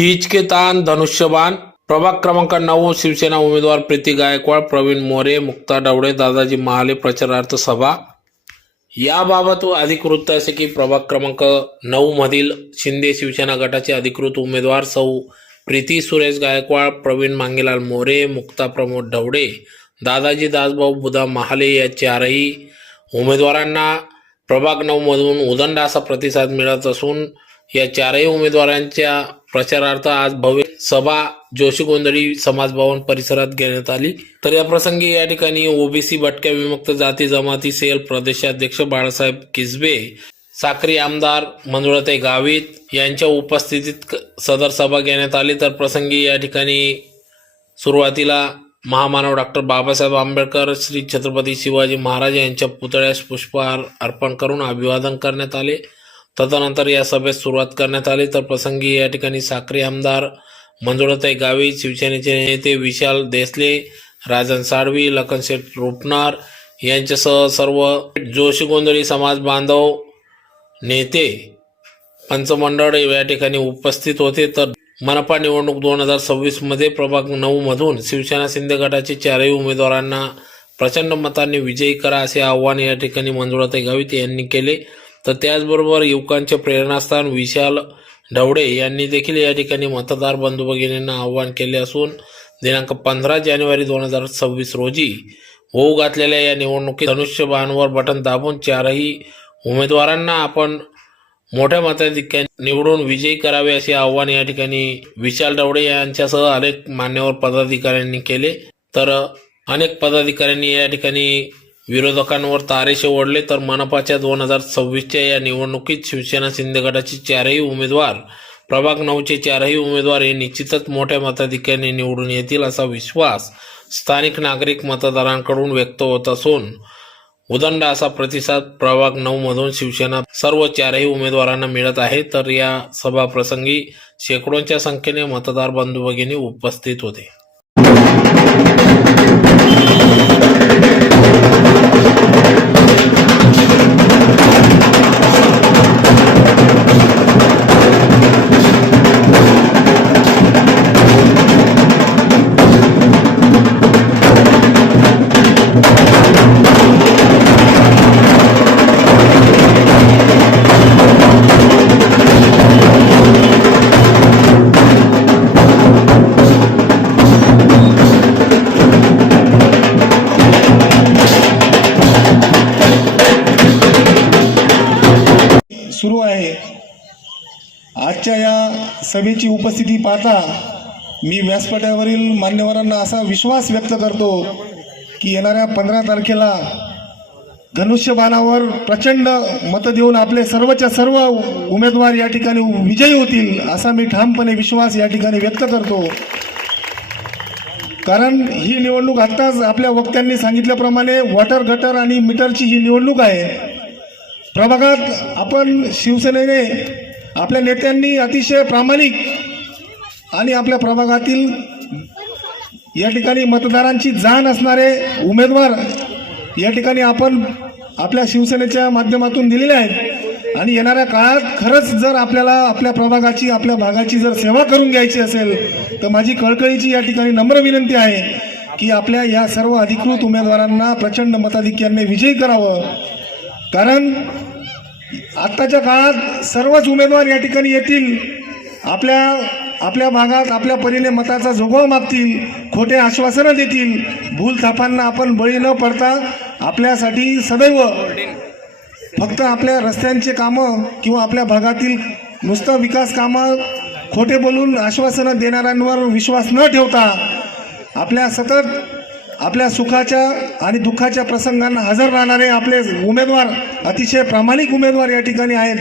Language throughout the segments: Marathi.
खींच के तान धनुष्यबाण। प्रभाग क्रमांक 9 शिवसेना उमेदवार प्रीती गायकवाड, प्रवीण मोरे, मुक्ता डवळे, दादाजी महाले प्रचारार्थ सभा। याबाबत अधिक वृत्त असे की प्रभाग क्रमांक 9 मधील शिंदे शिवसेना गटाचे अधिकृत उमेदवार सौ प्रीती सुरेश गायकवाड, प्रवीण मांगेलाल मोरे, मुक्ता प्रमोद डवळे, दादाजी दासभाऊ बुधा महाले या चारही उमेदवारांना प्रभाग 9 मधून उदंड असा प्रतिसाद मिळत असून या चारही उमेदवारांच्या प्रचारार्थ आज भव्य सभा जोशी गोंधळी समाज भवन परिसरात घेण्यात आली। तर या प्रसंगी या ठिकाणी ओबीसी भटक्या विमुक्त जाती जमाती सेल प्रदेशाध्यक्ष बाळासाहेब किसबे, साक्री आमदार मंजुळाताई गावित यांच्या उपस्थितीत सदर सभा घेण्यात आली। तर प्रसंगी या ठिकाणी सुरुवातीला महामानव डॉक्टर बाबासाहेब आंबेडकर, श्री छत्रपती शिवाजी महाराज यांच्या पुतळ्यास पुष्पहार अर्पण करून अभिवादन करण्यात आले। तदनंतर या सभेस सुरुवात करण्यात आली। तर प्रसंगी या ठिकाणी साक्री आमदार मंजुळाताई गावित, शिवसेनेचे नेते विशाल देसले, राजन साळवी, लखनशेठ रुपनार यांच्यासह सर्व जोशी गोंधळी समाज बांधव नेते पंचमंडळ या ठिकाणी उपस्थित होते। तर मनपा निवडणूक 2026 मध्ये प्रभाग 9 मधून शिवसेना शिंदे गटाचे चारही उमेदवारांना प्रचंड मतांनी विजयी करा असे आवाहन या ठिकाणी मंजुळाताई गावित यांनी केले। तर त्याचबरोबर युवकांचे प्रेरणास्थान विशाल ढवळे यांनी देखील या ठिकाणी मतदार बंधू भगिनींना आवाहन केले असून दिनांक 15 जानेवारी 2026 रोजी होऊ घातलेल्या या निवडणुकीत धनुष्यबाणावर बटन दाबून चारही उमेदवारांना आपण मोठ्या मताधिक्याने निवडून विजयी करावे असे आवाहन या ठिकाणी विशाल ढवळे यांच्यासह अनेक मान्यवर पदाधिकाऱ्यांनी केले। तर अनेक पदाधिकाऱ्यांनी या ठिकाणी विरोधकांवर तारेशे ओढले। तर मनपाच्या 2026च्या या निवडणुकीत शिवसेना शिंदे गटाचे चारही उमेदवार, प्रभाग 9चे चारही उमेदवार हे निश्चितच मोठ्या मताधिक्याने निवडून येतील असा विश्वास स्थानिक नागरिक मतदारांकडून व्यक्त होत असून उदंड असा प्रतिसाद प्रभाग 9 मधून शिवसेना सर्व चारही उमेदवारांना मिळत आहे। तर या सभा प्रसंगी शेकडोंच्या संख्येने मतदार बंधू भगिनी उपस्थित होते। सुरू आहे। आजच्या या सभेची उपस्थिती पाहता मी व्यासपीठावरील मान्यवरांना असा विश्वास व्यक्त करतो की येणाऱ्या 15 तारखेला धनुष्यबाणावर प्रचंड मत देऊन आपले सर्वच्या सर्व उमेदवार या ठिकाणी विजयी होतील असा मी ठामपणे विश्वास या ठिकाणी व्यक्त करतो। कारण ही निवडणूक आत्ताच आपल्या वक्त्यांनी सांगितल्याप्रमाणे वॉटर गटर आणि मीटरची ही निवडणूक आहे। प्रभागात आपण शिवसेनेने आपल्या नेत्यांनी अतिशय प्रामाणिक आणि आपल्या प्रभागातील या ठिकाणी मतदारांची जाण असणारे उमेदवार या ठिकाणी आपण आपल्या शिवसेनेच्या माध्यमातून दिलेले आहेत। आणि येणाऱ्या काळात खरंच जर आपल्याला आपल्या प्रभागाची आपल्या भागाची जर सेवा करून घ्यायची असेल तर माझी कळकळीची या ठिकाणी नम्र विनंती आहे की आपल्या या सर्व अधिकृत उमेदवारांना प्रचंड मताधिक्याने विजयी करावं। कारण आत्ताच्या काळात सर्वच उमेदवार या ठिकाणी येतील, आपल्या भागात आपल्या परीने मताचा जोगवा मागतील, खोटे आश्वासनं देतील। भूलथापांना आपण बळी न पडता आपल्यासाठी सदैव फक्त आपल्या रस्त्यांचे कामं किंवा आपल्या भागातील नुसतं विकास कामं खोटे बोलून आश्वासनं देणाऱ्यांवर विश्वास न ठेवता सतत आपल्या सुखाच्या आणि दुःखाच्या प्रसंगांना हजर राहणारे आपले उमेदवार अतिशय प्रामाणिक उमेदवार या ठिकाणी आहेत।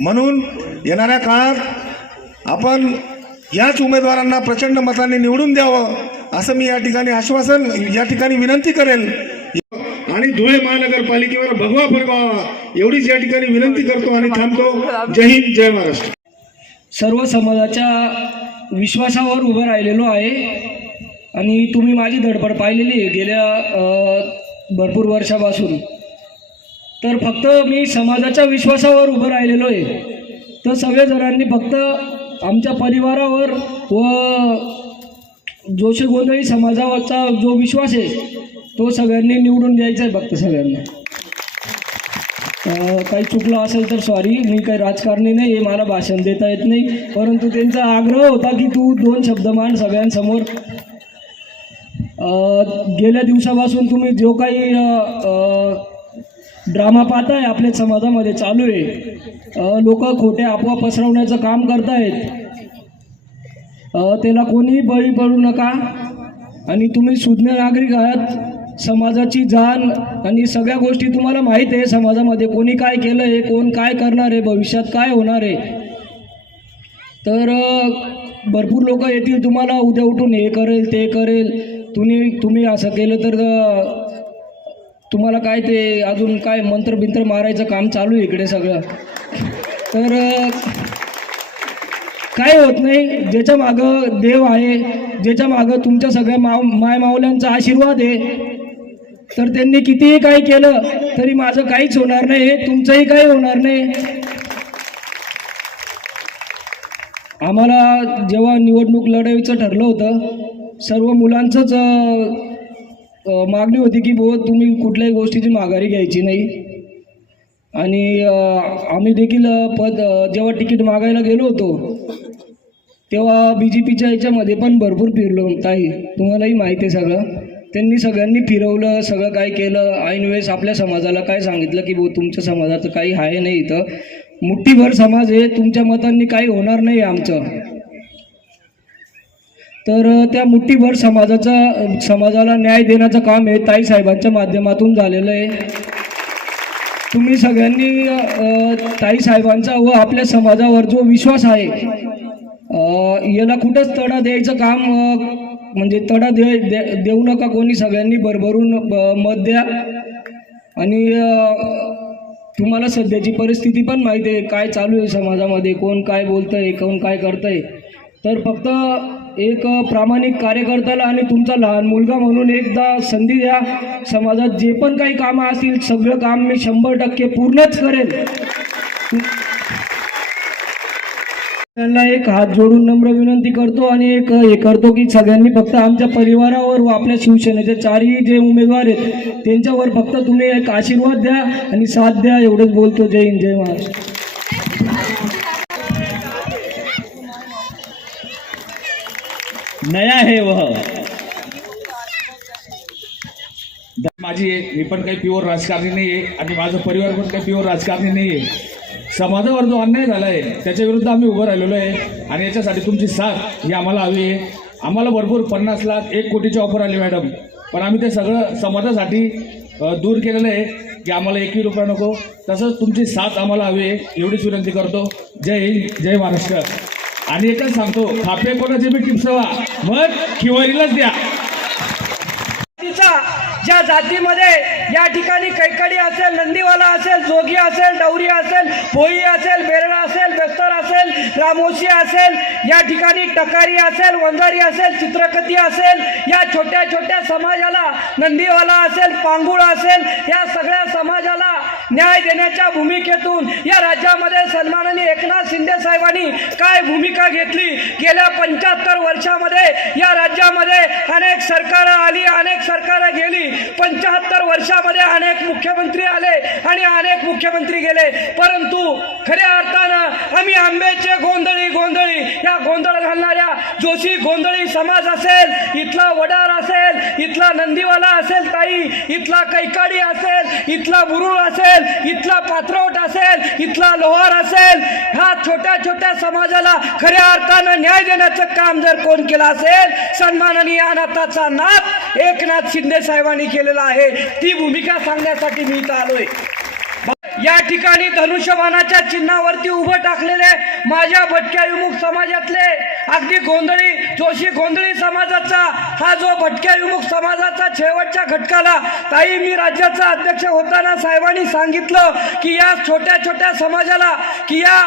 म्हणून येणाऱ्या काळात आपण याच उमेदवारांना प्रचंड मताने निवडून द्यावं असं मी या ठिकाणी आश्वासन या ठिकाणी विनंती करेल। आणि धुळे महानगरपालिकेवर भगवा फडकावा एवढीच या ठिकाणी विनंती करतो आणि थांबतो। जय हिंद, जय महाराष्ट्र। सर्व समाजाच्या विश्वासावर उभं राहिलेलो आहे आणि तुम्ही माझी धडपड पाहिलेली आहे गेल्या भरपूर वर्षापासून। तर फक्त मी समाजाच्या विश्वासावर उभं राहिलेलो आहे। तर सगळे जणांनी फक्त आमच्या परिवारावर व जोशी गोंधळी समाजाचा जो विश्वास आहे तो सगळ्यांनी निवडून द्यायचा आहे फक्त सगळ्यांना. काही चुकलं असेल तर सॉरी, मी काही राजकारणी नाही आहे, मला भाषण देता येत नाही, परंतु त्यांचा आग्रह होता की तू 2 शब्द मान सगळ्यांसमोर. गेल्या दिवसापासून तुम्ही जो काही ड्रामा पाहताय आपल्या समाजामध्ये चालू आहे, लोक खोटे अफवा पसरवण्याचं काम करतायत, त्याला कोणीही बळी पडू नका. आणि तुम्ही सुज्ञ नागरिक आहात, समाजाची जाण आणि सगळ्या गोष्टी तुम्हाला माहीत आहे. समाजामध्ये कोणी काय केलं आहे, कोण काय करणार आहे, भविष्यात काय होणार आहे. तर भरपूर लोक येतील तुम्हाला उद्या उठून हे करेल ते करेल, तुम्ही असं केलं तर तुम्हाला काय ते अजून काय मंत्र मारायचं काम चालू आहे इकडे सगळं. तर काय होत नाही, ज्याच्या मागं देव आहे, ज्याच्या मागं तुमच्या सगळ्या माय माऊल्यांचा आशीर्वाद आहे, तर त्यांनी कितीही काही केलं तरी माझं काहीच होणार नाही, तुमचंही काही होणार नाही. आम्हाला जेव्हा निवडणूक लढवायचं ठरलं होतं, सर्व मुलांचंच मागणी होती की तुम्ही कुठल्याही गोष्टीची माघारी घ्यायची नाही. आणि आम्ही देखील जेव्हा तिकीट मागायला गेलो होतो तेव्हा BJPच्या याच्यामध्ये पण भरपूर फिरलो ताई, तुम्हालाही माहिती आहे सगळं. त्यांनी सगळ्यांनी फिरवलं, सगळं काय केलं. ऐन वेळेस आपल्या समाजाला काय सांगितलं की तुमच्या समाजाचं काही आहे नाही, इथं मुठ्ठीभर समाज आहे, तुमच्या मतांनी काही होणार नाही आमचं. तर त्या मुठ्ठीभर समाजाला न्याय देण्याचं काम हे ताईसाहेबांच्या माध्यमातून झालेलं आहे. तुम्ही सगळ्यांनी ताईसाहेबांचा व आपल्या समाजावर जो विश्वास आहे याला कुठंच तडा द्यायचं काम, म्हणजे तडा देऊ नका कोणी. सगळ्यांनी भरभरून मत द्या. आणि तुम्हाला सध्याची परिस्थिती पण माहिती आहे, काय चालू आहे समाजामध्ये, कोण काय बोलतंय, कोण काय करतंय. तर फक्त एक प्रामाणिक कार्यकर्त्याला आणि तुमचा लहान मुलगा म्हणून एकदा संधी द्या. समाजात जे पण काही कामं असतील सगळं काम मी 100% पूर्णच करेन. त्यांना एक हात जोडून नम्र विनंती करतो आणि एक हे करतो की सगळ्यांनी फक्त आमच्या परिवारावर व आपल्या शिवसेनेचे 4ही जे उमेदवार आहेत त्यांच्यावर फक्त तुम्ही एक आशीर्वाद द्या आणि साथ द्या, एवढंच बोलतो. जय हिंद, जय महाराष्ट्र. नया है वह माझी आहे. मी पण काही प्युअर राजकारणी नाही आहे आणि माझं परिवार पण काही प्युअर राजकारणी नाही आहे. समाजावर जो अन्याय झाला आहे त्याच्या विरुद्ध आम्ही उभं राहिलेलो आहे आणि याच्यासाठी तुमची साथ ही आम्हाला हवी आहे. आम्हाला भरपूर 50 लाख 1 कोटीची ऑफर आली मॅडम, पण आम्ही ते सगळं समाजासाठी दूर केलेलं आहे की आम्हाला 1ही रुपया नको. तसंच तुमची साथ आम्हाला हवी आहे, एवढीच विनंती करतो. जय हिंद, जय महाराष्ट्र. आणि एकच सांगतो, खापे कोणाचे बी टिपसवा मग किवारीलाच द्या. ज्या जातीमध्ये या ठिकाणी कैकडी असेल, नंदीवाला असेल, जोगी असेल, डवरी असेल, भोई असेल, बेरडा असेल, बेस्तर असेल, रामोशी असेल, या ठिकाणी टकारी असेल, वंजारी असेल, चित्रकथी असेल, या छोट्या छोट्या समाजाला नंदीवाला असेल, पांगुळ असेल, या सगळ्या समाजाला न्याय देण्याच्या भूमिकेतून या राज्यामध्ये सन्माननीय एकनाथ शिंदे साहेबांनी काय भूमिका घेतली. गेल्या 75 वर्षामध्ये या राज्यामध्ये अनेक सरकारं आली, अनेक सरकारं गेली. 75 वर्षामध्ये अनेक मुख्यमंत्री आले आणि अनेक मुख्यमंत्री गेले, परंतु खऱ्या अर्थानं आम्ही आंब्याचे गोंधळी या गोंधळ घालणाऱ्या जोशी गोंधळी समाज असेल, इथला वडार असेल, इथला नंदीवाला असेल ताई, इथला कैकाडी असेल, इथला बुरुळ असेल, इथला पात्रवट असेल, इथला लोहार असेल, ह्या छोट्या छोट्या समाजाला खऱ्या अर्थानं न्याय देण्याचं काम जर कोण केलं असेल, सन्माननीय अनाथाचा नाथ एकनाथ शिंदे साहेबांनी केलेला आहे. ती भूमिका सांगण्यासाठी मी इथं आलोय. या ठिकाणी धनुष्यबाणाच्या चिन्हावरती उभं टाकलेले माझ्या भटक्या विमुख समाजातले अगदी जोशी गोंधळी समाजाचा हा जो भटक्या विमुख समाजाचा शेवटच्या घटकाला ताई, मी राज्याचा अध्यक्ष होताना साहेबांनी सांगितलं की या छोट्या छोट्या समाजाला, की या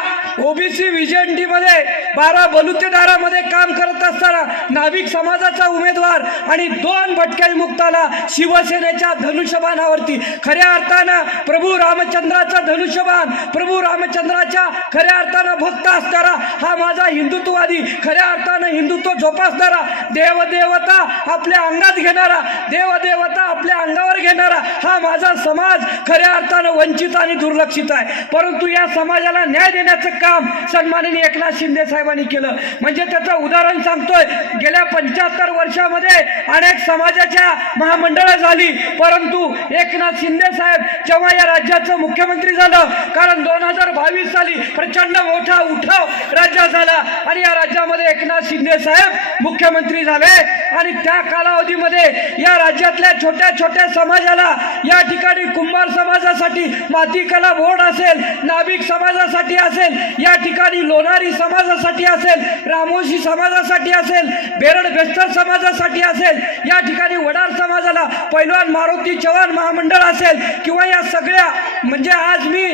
ओबीसी व्हिजन मध्ये 12 बलुतेदारामध्ये काम करत असताना नाभिक समाजाचा उमेदवार आणि 2 भटक्या विमुक्ताला शिवसेनेच्या धनुष्यबाणावरती खऱ्या अर्थानं प्रभू रामचंद्राचा हिंदुत्वाचा धनुष्यबाण, प्रभू रामचंद्राच्या खऱ्या अर्थानं भक्त असणारा हा माझा हिंदुत्ववादी, खऱ्या अर्थानं हिंदुत्व जोपासणारा, देवदेवता आपल्या अंगात घेणारा, देवदेवता आपल्या अंगावर घेणारा हा माझा समाज खऱ्या अर्थानं वंचित आणि दुर्लक्षित आहे. परंतु या समाजाला न्याय देण्याचं काम सन्माननीय एकनाथ शिंदे साहेबांनी केलं. म्हणजे त्याचं उदाहरण सांगतोय, गेल्या 75 वर्षामध्ये अनेक समाजाच्या महामंडळं झाली, परंतु एकनाथ शिंदे साहेब जेव्हा या राज्याचं मुख्यमंत्री झालं, कारण 2022 साली प्रचंड मोठा उठाव राज्यात झाला आणि या राज्यामध्ये एकनाथ शिंदे साहेब मुख्यमंत्री झाले आणि त्या कालावधीमध्ये या राज्यातल्या छोट्या छोट्या समाजाला, या ठिकाणी कुंभार समाजासाठी माती कला बोर्ड असेल, नाभिक समाजासाठी असेल, या ठिकाणी लोणारी समाजासाठी असेल, रामोशी समाजासाठी असेल, बेरड बेस्तर समाजासाठी असेल, या ठिकाणी वडार समाजाला पैलवान मारुती चव्हाण महामंडळ असेल, किंवा या सगळ्या म्हणजे आज मी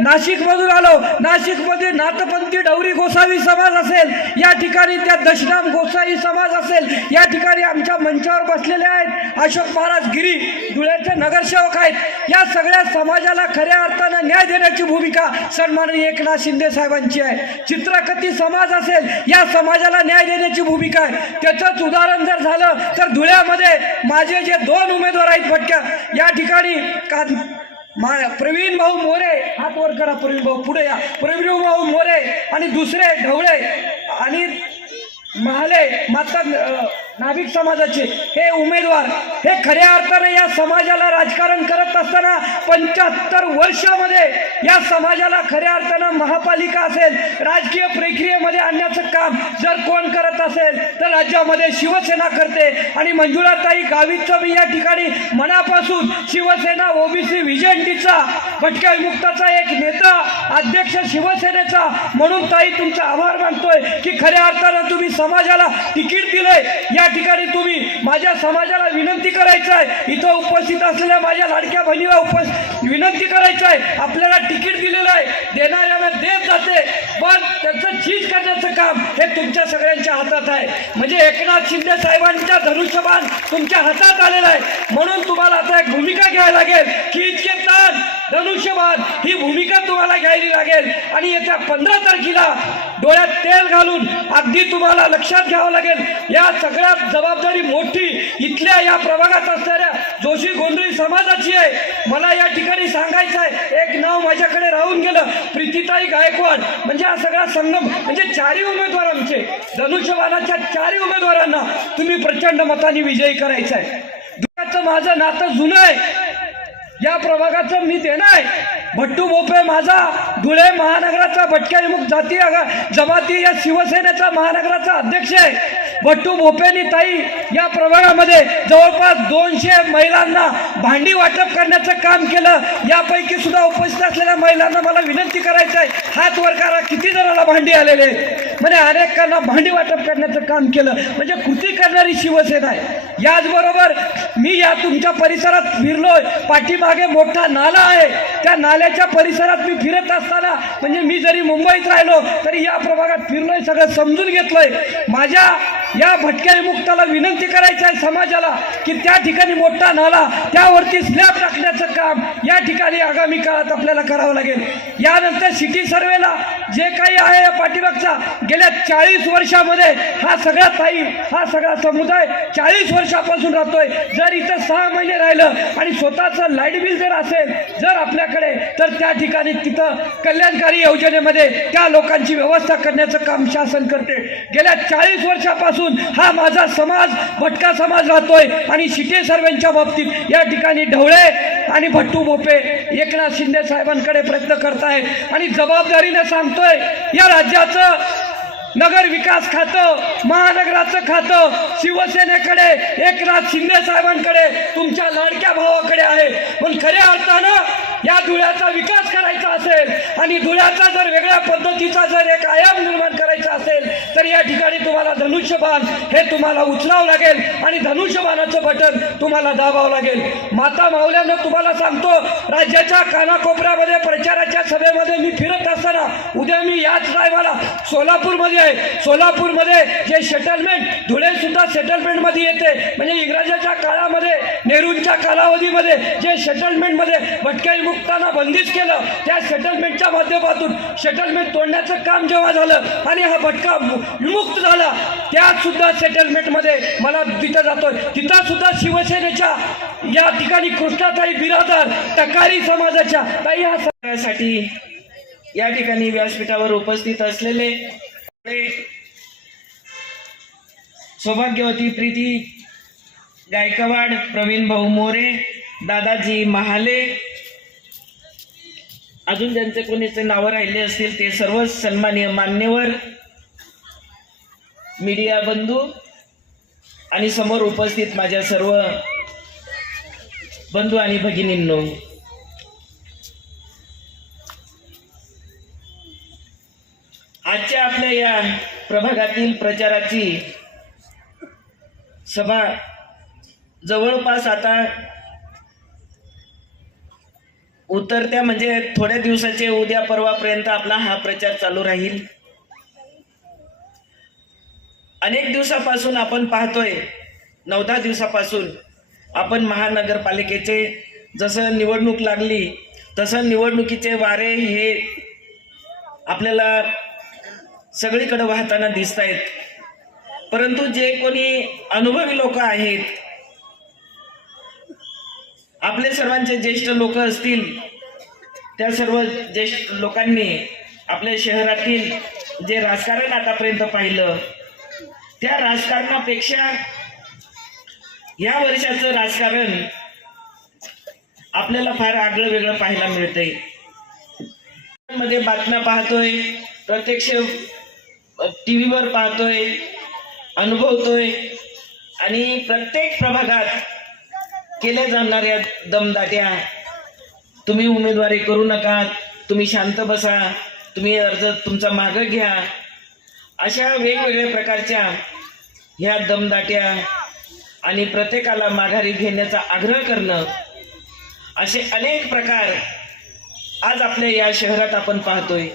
नाशिक मधून आलो, नाशिकमध्ये नाथपंथी डवरी गोसावी समाज असेल, या ठिकाणी त्या दशनाम गोसावी समाज असेल, या ठिकाणी आमच्या मंचावर बसलेले आहेत अशोक महाराज गिरी, धुळ्याचे नगरसेवक आहेत. या सगळ्या समाजाला खऱ्या अर्थानं न्याय देण्याची भूमिका सन्माननीय एकनाथ शिंदे साहेबांची आहे. चित्रकथी समाज असेल, या समाजाला न्याय देण्याची भूमिका आहे. त्याचंच उदाहरण जर झालं तर धुळ्यामध्ये माझे जे 2 उमेदवार आहेत भटक्या, या ठिकाणी प्रवीण भाऊ मोरे, हात वर करा प्रवीण भाऊ, पुढे या, प्रवीण भाऊ मोरे आणि दुसरे ढवळे आणि महाले माता नाभिक समाजाचे हे उमेदवार हे खऱ्या अर्थानं या समाजाला राजकारण करत असताना 75 वर्षामध्ये या समाजाला खऱ्या अर्थानं महापालिका असेल, राजकीय प्रक्रियेमध्ये आणण्याचं काम जर कोण करत असेल तर राज्यामध्ये शिवसेना करते. आणि मंजुळाताई गावितचं मी या ठिकाणी मनापासून शिवसेना ओबीसी विजयंतीचा भटक्या विमुक्ताचा एक नेता, अध्यक्ष शिवसेनेचा म्हणून ताई तुमचा आभार मानतोय की खऱ्या अर्थानं तुम्ही समाजाला तिकीट दिलंय. या ठिकाणी तुम्ही माझ्या समाजाला विनंती करायचं आहे, इथं उपस्थित असलेल्या माझ्या लाडक्या बहिणीला विनंती करायचं आहे, आपल्याला तिकीट दिलेलं आहे, देणाऱ्याला देत जाते, पण त्याचं चीज करण्याचं काम हे तुमच्या सगळ्यांच्या हातात आहे. म्हणजे एकनाथ शिंदे साहेबांच्या धनुष्यबाण तुमच्या हातात आलेला आहे. म्हणून तुम्हाला आता एक भूमिका घ्यावी लागेल की इतके ताण धनुष्यबाण ही भूमिका तुम्हाला घ्यावी लागेल आणि येत्या 15 तारखेला डोळ्यात तेल घालून अगदी तुम्हाला लक्षात घ्यावं लागेल. या सगळ्यात जबाबदारी मोठी इथल्या या प्रभागात असणाऱ्या जोशी गोंधळी समाजाची आहे. मला या ठिकाणी सांगायचं आहे, एक नाव माझ्याकडे राहून गेलं, प्रीतीताई गायकवाड. म्हणजे हा सगळा संगम म्हणजे 4 उमेदवार आमचे धनुष्यबाणाच्या 4 उमेदवारांना तुम्ही प्रचंड मताने विजयी करायचं आहे. दुःखाचं माझं नातं जुनं आहे, या प्रभागाचं मी देणं आहे. भट्टू भोपे माझा धुळे महानगराचा भटक्या विमुक्त जाती जमाती या शिवसेनेचा महानगराचा अध्यक्ष आहे. भट्टू भोपेनी ताई या प्रभागामध्ये जवळपास 200 महिलांना भांडी वाटप करण्याचं काम केलं. यापैकी सुद्धा उपस्थित असलेल्या महिलांना मला विनंती करायचं आहे, हात वर करा, किती जणांना भांडी आलेले आहेत. म्हणजे अनेकांना भांडी वाटप करण्याचं काम केलं. म्हणजे कृती करणारी शिवसेना आहे. याचबरोबर मी या तुमच्या परिसरात फिरलोय, पाठीमागे मोठा नाला आहे, त्या नाल्याच्या परिसरात मी फिरत असताना म्हणजे मी जरी मुंबईत राहिलो तरी या प्रभागात फिरलोय, सगळं समजून घेतलंय. माझ्या या भटक्या विमुक्ताला विनंती करायचं आहे समाजाला की त्या ठिकाणी मोठा नाला, त्यावरती स्लॅब टाकण्याचं काम या ठिकाणी आगामी काळात आपल्याला करावं लागेल. यानंतर सिटी सर्वेला जे काही आहे या पाठीमागचा गेल्या 40 वर्षामध्ये हा सगळा ताई हा सगळा समुदाय 40 वर्षापासून राहतोय. जर इथं 6 महिने राहिलं आणि स्वतःचं लाईट बिल जर असेल जर आपल्याकडे, तर त्या ठिकाणी तिथं कल्याणकारी योजनेमध्ये त्या लोकांची व्यवस्था करण्याचं काम शासन करते. गेल्या 40 वर्षापासून हा माझा समाज भटका समाज राहतोय आणि सिटी सर्वेच्या बाबतीत या ठिकाणी ढवळे आणि भट्टू भोपे एकनाथ शिंदे साहेबांकडे प्रयत्न करतायत आणि जबाबदारीने सांगतोय या राज्याचं नगर विकास खातं, महानगराचं खातं शिवसेनेकडे, एकनाथ शिंदे साहेबांकडे, तुमच्या लाडक्या भावाकडे आहे. पण खऱ्या अर्थानं या धुळ्याचा विकास करायचा असेल आणि धुळ्याचा जर वेगळ्या पद्धतीचा जर एक आयाम निर्माण करायचा असेल तर या ठिकाणी तुम्हाला धनुष्यबाण हे तुम्हाला उचलावं लागेल आणि धनुष्यबाणाचं बटन तुम्हाला दाबावं लागेल. माता माऊल्यांना तुम्हाला सांगतो, राज्याच्या कानाकोपऱ्यामध्ये प्रचाराच्या सभेमध्ये मी फिरत असताना उद्या मी याच टायमाला सोलापूरमध्ये आहे. सोलापूरमध्ये जे सेटलमेंट, धुळे सुद्धा सेटलमेंटमध्ये येते, म्हणजे इंग्रजाच्या काळामध्ये नेहरूंच्या कालावधीमध्ये जे सेटलमेंटमध्ये भटक्या विमुक्तांना बंदिस्त केलं, त्या सेटलमेंटच्या माध्यमातून सेटलमेंट तोडण्याचं काम जेव्हा झालं आणि हा भटका विमुक्त झाला, त्यात सुद्धा सेटलमेंटमध्ये मला तिथं जातोय, तिथं सुद्धा शिवसेनेच्या या ठिकाणी कृष्णाताई बिरादार टकारी समाजाच्या ताई हा साठी या ठिकाणी व्यासपीठावर उपस्थित असलेले सौभाग्यवती प्रीती गायकवाड, प्रवीण भाऊ मोरे, दादाजी महाले, अजून ज्यांचे कोणीचे नावं राहिले असतील ते सर्व सन्माननीय मान्यवर, मीडिया बंधू आणि समोर उपस्थित माझ्या सर्व बंधू आणि भगिनींनो, आजच्या आपल्या या प्रभागातील प्रचाराची सभा जवळपास आता उतरत्या म्हणजे थोड्या दिवसाचे उद्या परवापर्यंत आपला हा प्रचार चालू राहील. अनेक दिवसापासून आपण पाहतोय, 9-10 दिवसापासून आपण महानगरपालिकेचे जसं निवडणूक लागली तसं निवडणुकीचे वारे हे आपल्याला सगळीकडे वाहताना दिसत आहेत. परंतु जे कोणी अनुभवी लोक आहेत, आपले सर्वांचे ज्येष्ठ लोक असतील, त्या सर्व ज्येष्ठ लोकांनी आपल्या शहरातील जे राजकारण आतापर्यंत पाहिलं, त्या राजकारणापेक्षा या वर्षाचं राजकारण आपल्याला फार आगळं वेगळं पाहायला मिळतंय. मध्ये बातम्या पाहतोय, प्रत्यक्ष टीव्हीवर पाहतोय, अनुभवतोय आणि प्रत्येक प्रभागात केल्या जाणाऱ्या दमदाट्या, तुम्ही उमेदवारी करू नका, तुम्ही शांत बसा, तुम्ही अर्ज तुमचा मागं घ्या, अशा वेगवेगळ्या प्रकारच्या ह्या दमदाट्या आणि प्रत्येकाला माघारी घेण्याचा आग्रह करणं, असे अनेक प्रकार आज आपल्या या शहरात आपण पाहतोय.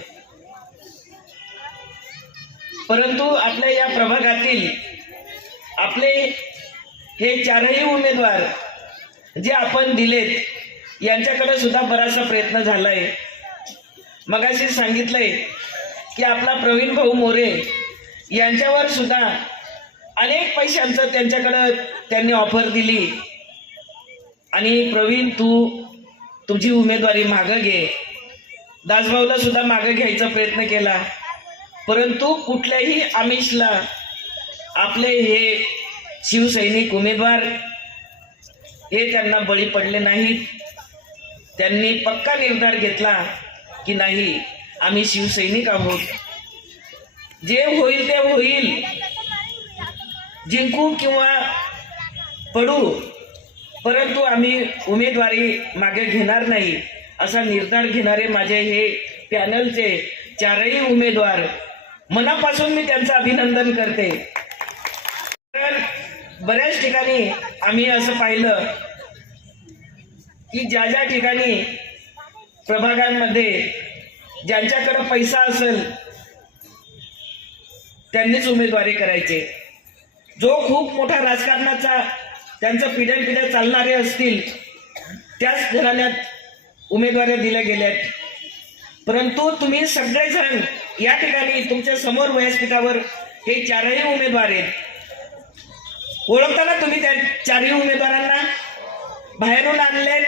परंतु आपल्या या प्रभागातील आपले हे 4ही उमेदवार जे आपण दिलेत, यांच्याकडे सुद्धा बराचसा प्रयत्न झालाय. मगाशी सांगितलंय की आपला प्रवीण भाऊ मोरे यांच्यावर सुद्धा अनेक पैशांचं त्यांच्याकडं त्यांनी ऑफर दिली आणि प्रवीण तुझी उमेदवारी मागं घे. दासभाऊला सुद्धा मागं घ्यायचा प्रयत्न केला, परंतु कुठल्याही आमिषला आपले हे शिवसैनिक उमेदवार हे त्यांना बळी पडले नाहीत. त्यांनी पक्का निर्धार घेतला की नाही, आम्ही शिवसैनिक आहोत, जे होईल ते होईल, जिंकू किंवा पडू, परंतु आम्ही उमेदवारी मागे घेणार नाही, असा निर्धार घेणारे माझे हे पॅनलचे 4ही उमेदवार, मनापासून मी त्यांचं अभिनंदन करते. कारण बऱ्याच ठिकाणी आम्ही असं पाहिलं की ज्या ज्या ठिकाणी प्रभागांमध्ये ज्यांच्याकडे पैसा असेल त्यांनीच उमेदवारी करायचे. जो खूप मोठा राजकारणाचा त्यांचं पिढ्यानपिढ्या चालणारे असतील त्याच घराण्यात उमेदवाऱ्या दिल्या गेल्यात. परंतु तुम्ही सगळेजण या ठिकाणी तुमच्या समोर व्यासपीठावर हे 4ही उमेदवार आहेत. ओळखताना तुम्ही त्या 4ही उमेदवारांना बाहेरून आणलेत,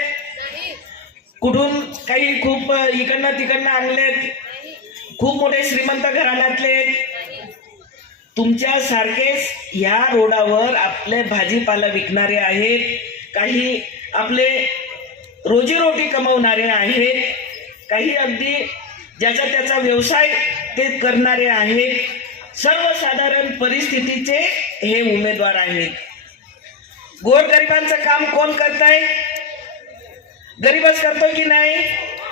कुठून काही खूप इकडनं तिकडनं आणलेत, खूप मोठे श्रीमंत घराण्यातले, तुमच्यासारखेच ह्या रोडावर आपले भाजीपाला विकणारे आहेत, काही आपले रोजीरोटी कमवणारे आहेत, काही अगदी ज्याचा त्याचा व्यवसाय ते करणारे आहेत. सर्वसाधारण परिस्थितीचे हे उमेदवार आहेत. गोरगरिबांचं काम कोण करताय? गरीबच करतो की नाही?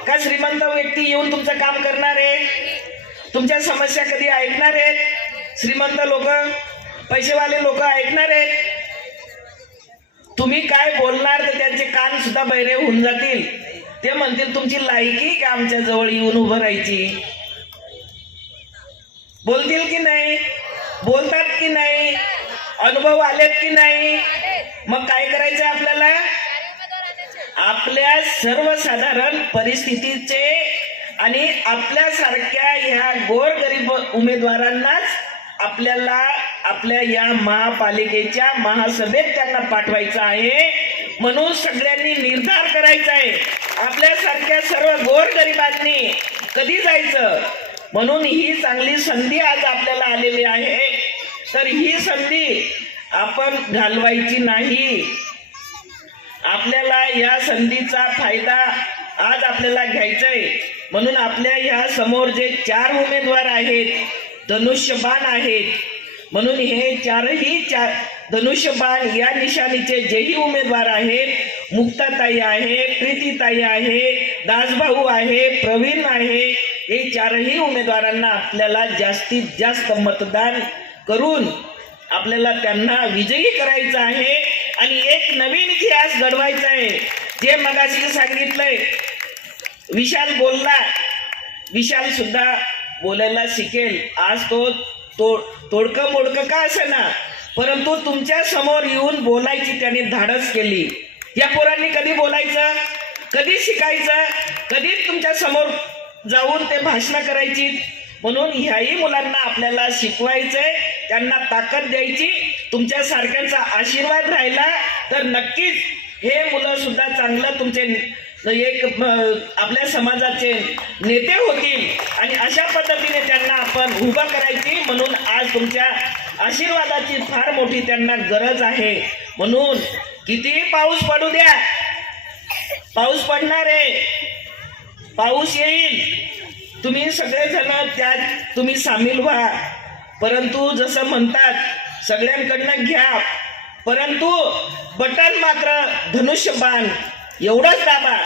का श्रीमंत व्यक्ती येऊन तुमचं काम करणार आहे? तुमच्या समस्या कधी ऐकणार आहेत श्रीमंत लोक? पैसेवाले लोक ऐकणार आहेत. तुम्ही काय बोलणार तर त्यांचे कान सुद्धा बहिरे होऊन जातील. ते म्हणतील तुमची लायकी का आमच्या जवळ येऊन उभं राहायची. बोलतील की नाही, बोलतात की नाही, अनुभव आलेत की नाही. मग काय करायचं आपल्याला, आपल्या सर्वसाधारण परिस्थितीचे आणि आपल्यासारख्या ह्या गोरगरीब उमेदवारांनाच आपल्याला आपल्या या महापालिकेच्या महासभेत त्यांना पाठवायचं आहे. म्हणून सगळ्यांनी निर्धार करायचा आहे. आपल्यासारख्या सर्व गोरगरिबांनी कधी जायचं. म्हणून ही चांगली संधी आज आपल्याला आलेली आहे. तर ही संधी आपण घालवायची नाही. आपल्याला या संधीचा फायदा आज आपल्याला घ्यायचा आहे. म्हणून आपल्या या समोर जे 4 उमेदवार आहेत, धनुष्यबाण आहेत. म्हणून हे चारही धनुष्यबाण या निशाणीचे जेही उमेदवार आहेत, मुक्ताताई आहे, प्रीतीताई आहे, दासभाऊ आहे, प्रवीण आहे, हे 4ही उमेदवारांना आपल्याला जास्तीत जास्त मतदान करून आपल्याला त्यांना विजयी करायचं आहे आणि एक नवीन इतिहास घडवायचा आहे. जे मगाशी सांगितलंय, विशाल बोलला, विशाल सुद्धा बोलायला शिकेल. आज तो तोडकं मोडकं का असेना, परंतु तुमच्या समोर येऊन बोलायची त्याने धाडस केली. या पोरांनी कधी बोलायचं, कधी शिकायचं, कधी तुमच्या समोर जाऊन ते भाषणं करायची. म्हणून ह्याही मुलांना आपल्याला शिकवायचंय, त्यांना ताकद द्यायची. तुमच्या सारख्यांचा आशीर्वाद राहिला तर नक्कीच हे मुलं सुद्धा चांगलं तुमचे एक आपल्या समाजाचे नेते होतील आणि अशा पद्धतीने त्यांना आपण उभं करायची. म्हणून आज तुमच्या आशीर्वादाची फार मोठी त्यांना गरज आहे. म्हणून किती पाऊस पडू द्या, पाऊस पडणार आहे, पाऊस येईल. तुम्ही सगळेजण त्यात तुम्ही सामील व्हा. परंतु जसं म्हणतात सगळ्यांकडनं घ्या, परंतु बटन मात्र धनुष्यबाण एवढंच दाबा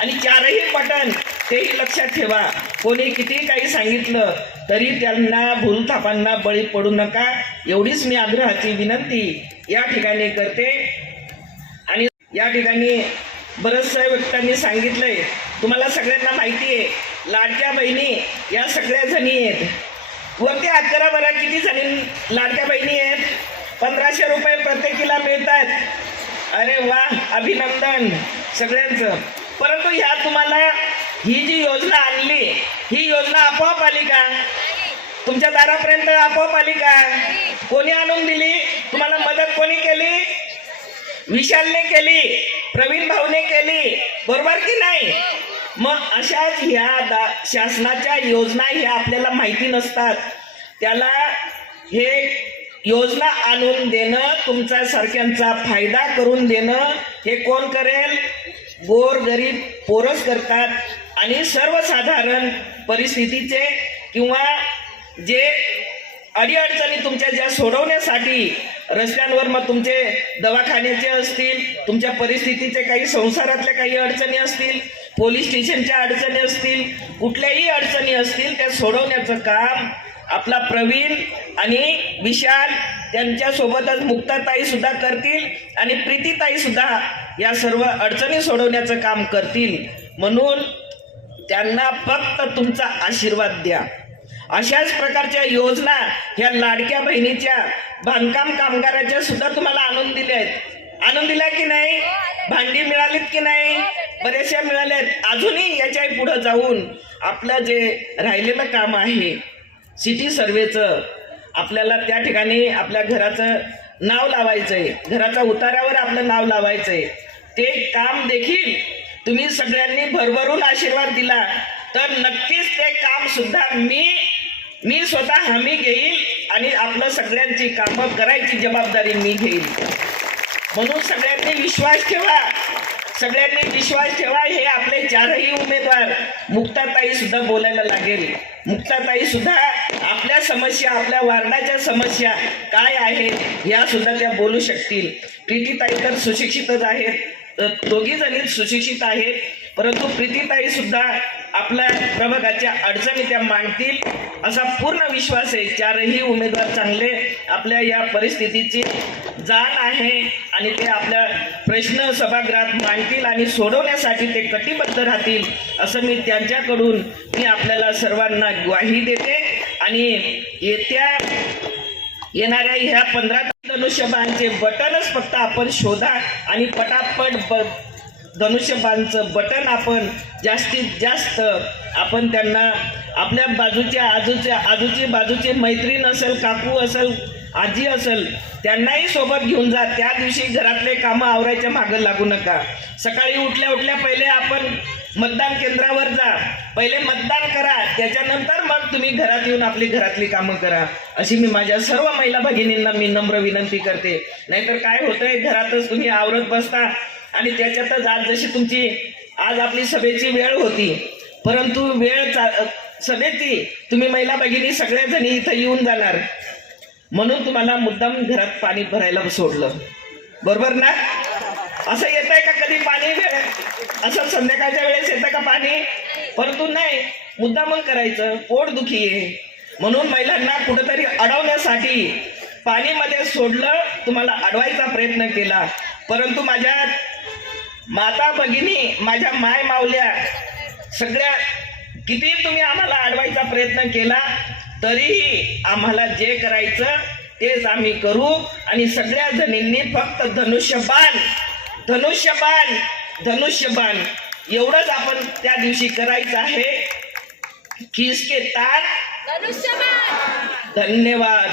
आणि 4ही बटन तेही लक्षात ठेवा. कोणी किती काही सांगितलं तरी त्यांना भूलथापांना बळी पडू नका, एवढीच मी आग्रहाची विनंती या ठिकाणी करते. आणि या ठिकाणी बऱ्याचशा व्यक्तींनी सांगितलंय, तुम्हाला सगळ्यांना माहिती आहे लाडक्या बहिणी या सगळ्या जणी आहेत. वरती हात करा बरं, किती जणी लाडक्या बहिणी आहेत. 1500 रुपये प्रत्येकीला मिळतात. अरे वा, अभिनंदन सगळ्यांचं. परंतु ह्या तुम्हाला ही जी योजना आणली, ही योजना आपोआप आली का, तुमच्या दारापर्यंत आपोआप आली का, कोणी आणून दिली, तुम्हाला मदत कोणी केली, विशालने केली, प्रवीण भाऊने केली, बरोबर की नाही. मग अशाच ह्या शासनाच्या योजना ह्या आपल्याला माहिती नसतात. त्याला हे योजना आणून देणं, तुमच्या सारख्यांचा फायदा करून देणं हे कोण करेल, गोरगरीब पोरच करतात. आणि सर्वसाधारण परिस्थितीचे किंवा जे अडीअडचणी तुमच्या ज्या सोडवण्यासाठी रस्त्यांवर, मग तुमचे दवाखान्याचे असतील, तुमच्या परिस्थितीचे काही संसारातल्या काही अडचणी असतील, पोलीस स्टेशनच्या अडचणी असतील, कुठल्याही अडचणी असतील, त्या सोडवण्याचं काम आपला प्रवीण आणि विशाल त्यांच्यासोबतच मुक्ताताई सुद्धा करतील आणि प्रीतीताई सुद्धा या सर्व अडचणी सोडवण्याचं काम करतील. म्हणून त्यांना फक्त तुमचा आशीर्वाद द्या. अशाच प्रकारच्या योजना ह्या लाडक्या बहिणीच्या बांधकाम कामगाराच्या सुद्धा तुम्हाला आणून दिल्या आहेत. आणून दिल्या की नाही, भांडी मिळालीत की नाही, बऱ्याचशा मिळाल्यात. अजूनही याच्या पुढे जाऊन आपलं जे राहिलेलं काम आहे सिटी सर्वेचं, आपल्याला त्या ठिकाणी आपल्या घराचं नाव लावायचंय, घराच्या उतार्यावर आपलं नाव लावायचंय. ते काम देखील तुम्ही सगळ्यांनी भरभरून आशीर्वाद दिला तर नक्कीच ते काम सुद्धा मी स्वतः हमी घेईल आणि आपलं सगळ्यांची कामं करायची जबाबदारी मी घेईल. म्हणून सगळ्यांनी विश्वास ठेवा, सगळ्यांनी विश्वास ठेवा. हे आपले 4ही उमेदवार, मुक्ताताई सुद्धा बोलायला लागेल. मुक्ताताई सुद्धा आपल्या समस्या, आपल्या वार्डाच्या समस्या काय आहेत या सुद्धा त्या बोलू शकतील. प्रीतीताई तर सुशिक्षितच आहेत, दोघी जणी सुशिक्षित आहेत, परंतु प्रीतीताई सुद्धा आपल्या प्रभागाच्या अडचणी त्या मांडतील असा पूर्ण विश्वास आहे. चारही उमेदवार चांगले आपल्या या परिस्थितीची जाण आहे आणि ते आपल्या प्रश्न सभागृहात मांडतील आणि सोडवण्यासाठी ते कटिबद्ध राहतील असं मी त्यांच्याकडून आपल्याला सर्वांना ग्वाही देते. आणि येणाऱ्या ह्या 15 धनुष्यबाणचे बटनच फक्त आपण शोधा आणि पटापट धनुष्यबाणचं बटन आपण जास्तीत जास्त आपण त्यांना आपल्या आजूची बाजूची मैत्रीण असेल, काकू असेल, आजी असेल, त्यांनाही सोबत घेऊन जा. त्या दिवशी घरातले कामं आवरायच्या मागं लागू नका. सकाळी उठल्या पहिले आपण मतदान केंद्रावर जा, पहिले मतदान करा, त्याच्यानंतर मग तुम्ही घरात येऊन आपली घरातली कामं करा, अशी मी माझ्या सर्व महिला भगिनींना मी नम्र विनंती करते. नाहीतर काय होतंय, घरातच तुम्ही आवरत बसता आणि त्याच्यातच आज आपली सभेची वेळ होती, परंतु सभेची तुम्ही महिला भगिनी सगळ्याजणी इथं येऊन जाणार म्हणून तुम्हाला मुद्दाम घरात पाणी भरायला सोडलं, बरोबर ना? असं येत आहे का कधी पाणी असं संध्याकाळच्या वेळेस येतं का पाणी? परंतु नाही, मुद्दामून करायचं, पोटदुखी आहे म्हणून महिलांना कुठंतरी अडवण्यासाठी पाणीमध्ये सोडलं, तुम्हाला अडवायचा प्रयत्न केला. परंतु माझ्या माता भगिनी, माझ्या माय मावल्या सगळ्या किती तुम्ही आम्हाला अडवायचा प्रयत्न केला तरीही आम्हाला जे करायचं तेच आम्ही करू. आणि सगळ्या जणींनी फक्त धनुष्यबाण एवढंच आपण त्या दिवशी करायचं आहे. खिसके तार धन्यवाद.